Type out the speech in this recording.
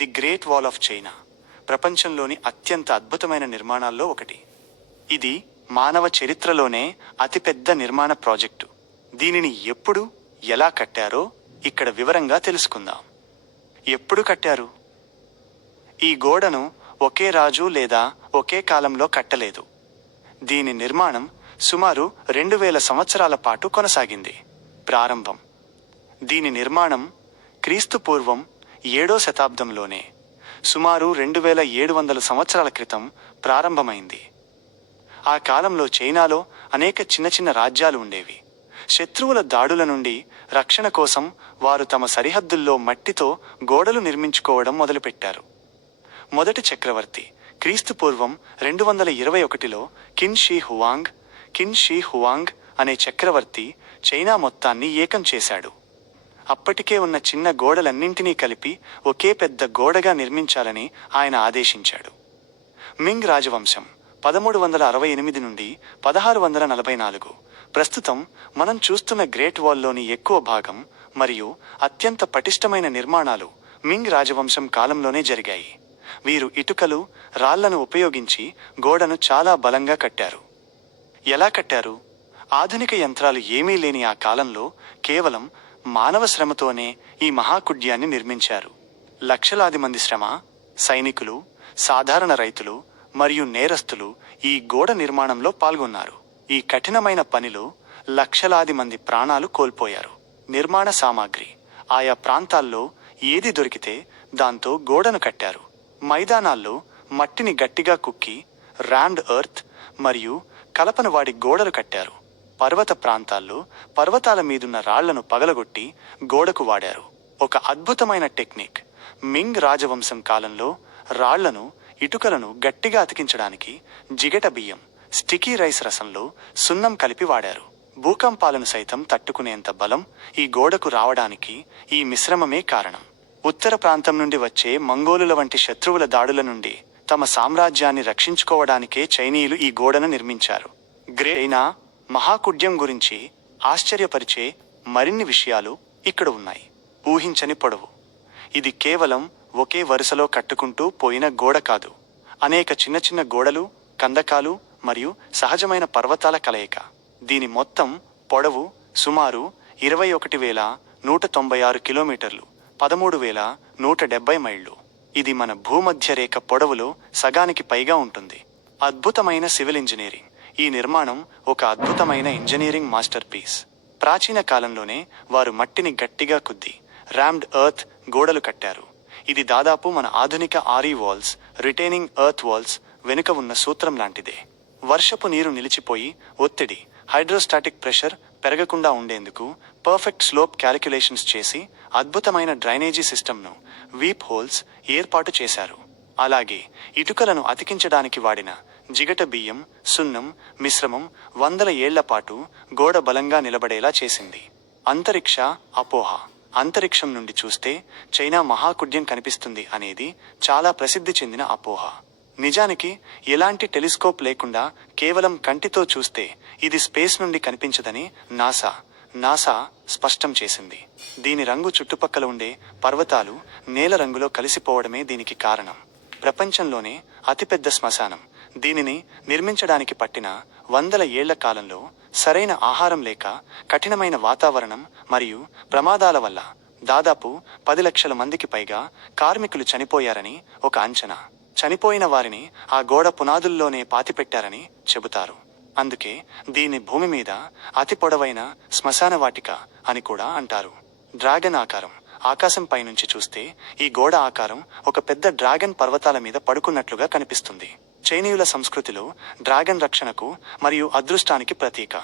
The great wall of China ప్రపంచంలోని అత్యంత అద్భుతమైన నిర్మాణాల్లో ఒకటి. ఇది మానవ చరిత్రలోనే అతిపెద్ద నిర్మాణ ప్రాజెక్టు. దీనిని ఎప్పుడు, ఎలా కట్టారో ఇక్కడ వివరంగా తెలుసుకుందాం. ఎప్పుడు కట్టారు? ఈ గోడను ఒకే రాజు లేదా ఒకే కాలంలో కట్టలేదు. దీని నిర్మాణం సుమారు 2000 సంవత్సరాల పాటు కొనసాగింది. ప్రారంభం. దీని నిర్మాణం క్రీస్తు పూర్వం 7వ శతాబ్దంలోనే, సుమారు 2700 సంవత్సరాల క్రితం ప్రారంభమైంది. ఆ కాలంలో చైనాలో అనేక చిన్న రాజ్యాలు ఉండేవి. శత్రువుల దాడుల నుండి రక్షణ కోసం వారు తమ సరిహద్దుల్లో మట్టితో గోడలు నిర్మించుకోవడం మొదలుపెట్టారు. మొదటి చక్రవర్తి క్రీస్తు పూర్వం 221లో కిన్ షీ హువాంగ్ అనే చక్రవర్తి చైనా మొత్తాన్ని ఏకం చేశాడు. అప్పటికే ఉన్న చిన్న గోడలన్నింటినీ కలిపి ఒకే పెద్ద గోడగా నిర్మించాలని ఆయన ఆదేశించాడు. మింగ్ రాజవంశం 1368 నుండి 1644. ప్రస్తుతం మనం చూస్తున్న గ్రేట్ వాల్లోని ఎక్కువ భాగం మరియు అత్యంత పటిష్టమైన నిర్మాణాలు మింగ్ రాజవంశం కాలంలోనే జరిగాయి. వీరు ఇటుకలు, రాళ్లను ఉపయోగించి గోడను చాలా బలంగా కట్టారు. ఎలా కట్టారు? ఆధునిక యంత్రాలు ఏమీ లేని ఆ కాలంలో కేవలం మానవ శ్రమతోనే ఈ మహాకుడ్యాన్ని నిర్మించారు. లక్షలాది మంది శ్రమ, సైనికులు, సాధారణ రైతులు మరియు నేరస్తులు ఈ గోడ నిర్మాణంలో పాల్గొన్నారు. ఈ కఠినమైన పనిలో లక్షలాది మంది ప్రాణాలు కోల్పోయారు. నిర్మాణ సామాగ్రి ఆయా ప్రాంతాల్లో ఏది దొరికితే దాంతో గోడను కట్టారు. మైదానాల్లో మట్టిని గట్టిగా కుక్కి ర్యామ్డ్ ఎర్త్ మరియు కలపను వాడి గోడలు కట్టారు. పర్వత ప్రాంతాల్లో పర్వతాల మీదున్న రాళ్లను పగలగొట్టి గోడకు వాడారు. ఒక అద్భుతమైన టెక్నిక్. మింగ్ రాజవంశం కాలంలో రాళ్లను, ఇటుకలను గట్టిగా అతికించడానికి జిగట బియ్యం, స్టికీ రైస్ రసంలో సున్నం కలిపి వాడారు. భూకంపాలను సైతం తట్టుకునేంత బలం ఈ గోడకు రావడానికి ఈ మిశ్రమమే కారణం. ఉత్తర ప్రాంతం నుండి వచ్చే మంగోలుల వంటి శత్రువుల దాడుల నుండి తమ సామ్రాజ్యాన్ని రక్షించుకోవడానికే చైనీయులు ఈ గోడను నిర్మించారు. చైనా మహాకుడ్యం గురించి ఆశ్చర్యపరిచే మరిన్ని విషయాలు ఇక్కడ ఉన్నాయి. ఊహించని పొడవు. ఇది కేవలం ఒకే వరుసలో కట్టుకుంటూ పోయిన గోడ కాదు. అనేక చిన్న గోడలు, కందకాలు మరియు సహజమైన పర్వతాల కలయిక. దీని మొత్తం పొడవు సుమారు 21,196 కిలోమీటర్లు, 13,170 మైళ్ళు. ఇది మన భూమధ్య రేఖ పొడవులో సగానికి పైగా ఉంటుంది. అద్భుతమైన సివిల్ ఇంజనీరింగ్. ఈ నిర్మాణం ఒక అద్భుతమైన ఇంజనీరింగ్ మాస్టర్ పీస్. ప్రాచీన కాలంలోనే వారు మట్టిని గట్టిగా కుద్ది ర్యామ్డ్ ఎర్త్ గోడలు కట్టారు. ఇది దాదాపు మన ఆధునిక RE walls, retaining earth walls వెనుక ఉన్న సూత్రం లాంటిదే. వర్షపు నీరు నిలిచిపోయి ఒత్తిడి, హైడ్రోస్టాటిక్ ప్రెషర్ పెరగకుండా ఉండేందుకు పర్ఫెక్ట్ స్లోప్ క్యాలిక్యులేషన్స్ చేసి అద్భుతమైన డ్రైనేజీ సిస్టమ్ను, వీప్ హోల్స్ ఏర్పాటు చేశారు. అలాగే ఇటుకలను అతికించడానికి వాడిన జిగట బియ్యం, సున్నం మిశ్రమం 100 ఏళ్ల పాటు గోడ బలంగా నిలబడేలా చేసింది. అంతరిక్ష అపోహ. అంతరిక్షం నుండి చూస్తే చైనా మహాకుడ్యం కనిపిస్తుంది అనేది చాలా ప్రసిద్ధి చెందిన అపోహ. నిజానికి ఎలాంటి టెలిస్కోప్ లేకుండా కేవలం కంటితో చూస్తే ఇది స్పేస్ నుండి కనిపించదని నాసా స్పష్టం చేసింది. దీని రంగు చుట్టుపక్కల ఉండే పర్వతాలు నేల రంగులో కలిసిపోవడమే దీనికి కారణం. ప్రపంచంలోనే అతిపెద్ద శ్మశానం. దీనిని నిర్మించడానికి పట్టిన 100 ఏళ్ల కాలంలో సరైన ఆహారం లేక, కఠినమైన వాతావరణం మరియు ప్రమాదాల వల్ల దాదాపు 10 లక్షల మందికి పైగా కార్మికులు చనిపోయారని ఒక అంచనా. చనిపోయిన వారిని ఆ గోడ పునాదుల్లోనే పాతిపెట్టారని చెబుతారు. అందుకే దీన్ని భూమి మీద అతి పొడవైన శ్మశాన వాటిక అని కూడా అంటారు. డ్రాగన్ ఆకారం. ఆకాశం పైనుంచి చూస్తే ఈ గోడ ఆకారం ఒక పెద్ద డ్రాగన్ పర్వతాల మీద పడుకున్నట్లుగా కనిపిస్తుంది. చైనీయుల సంస్కృతిలో డ్రాగన్ రక్షణకు మరియు అదృష్టానికి ప్రతీక.